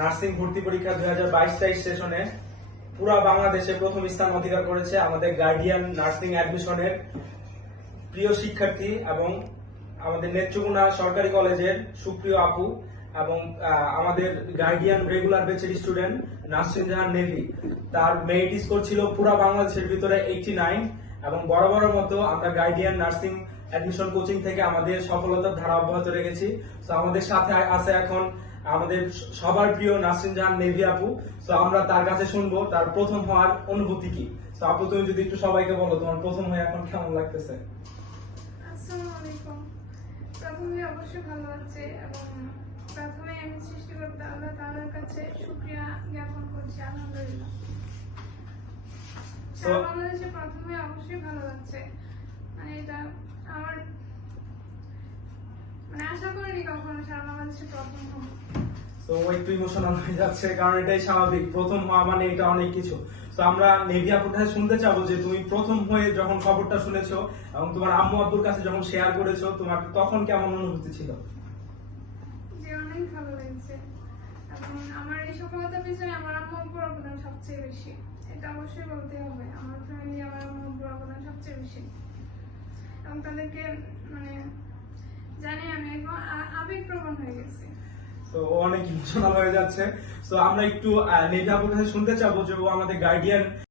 Nursing ভর্তি পরীক্ষা 2022-23 সেশনে পুরা বাংলাদেশে প্রথম স্থান অধিকার করেছে আমাদের গার্ডিয়ান নার্সিং অ্যাডমিশনের প্রিয় শিক্ষার্থী এবং আমাদের নেত্রকোনা সরকারি কলেজের সুপ্রিয় আপু এবং আমাদের গার্ডিয়ান রেগুলার ব্যাচের স্টুডেন্ট নাসরিন জাহান নেভি। তার মেরিট স্কোর ছিল পুরা বাংলাদেশের ভিতরে 89 এবং বরাবরের মতো আমরা গার্ডিয়ান নার্সিং অ্যাডমিশন কোচিং থেকে আমাদের সফলতার ধারা অব্যাহত রেখেছি। তো আমাদের সাথে আছে এখন আমাদের সবার প্রিয় নাসরিন জাহান নেভি আপু। তো আমরা তার কাছে শুনবো তার প্রথম হওয়ার অনুভূতি কি। তো আপু, তুমি যদি একটু সবাইকে বলো তোমার প্রথম হয়ে এখন কেমন লাগতেছে। আসসালামু আলাইকুম। প্রথমে অবশ্যই ভালো লাগছে এবং প্রথমে আমি সৃষ্টিকর্তা আল্লাহ তাআলার কাছে শুকরিয়া জ্ঞাপন করছি। আলহামদুলিল্লাহ। সারা বাংলাদেশে প্রথমে অবশ্যই ভালো লাগছে। মানে এটা আমার আশা করিনি কখনো সারা বাংলাদেশে প্রথম হবো। তো একটু ইমোশনাল হয়ে যাচ্ছে, কারণ এটাই স্বাভাবিক। প্রথম হওয়া মানে এটা অনেক কিছু। তো আমরা নেভি আপুর কাছে শুনতে চাবো যে তুমি প্রথম হয়ে যখন খবরটা শুনেছো এবং তোমার আম্মু আব্বুর কাছে যখন শেয়ার করেছো, তোমার তখন কেমন অনুভূতি ছিল? যে অনেক ভালো লাগছে এবং আমার এই সফলতার পিছনে আমার আম্মু আব্বুর অবদান সবচেয়ে বেশি। এটা অবশ্যই বলতে হবে, আমার ফ্যামিলি আমার আম্মু আব্বুর অবদান সবচেয়ে বেশি এবং তাদেরকে জানি আমি এখন আবেগপ্রবণ হয়ে গেছি। তো অনেক ইমোশনাল হয়ে যাচ্ছে। তো আমরা একটু নেভি আপুর কাছে শুনতে চাবো যে ও আমাদের গার্ডিয়ান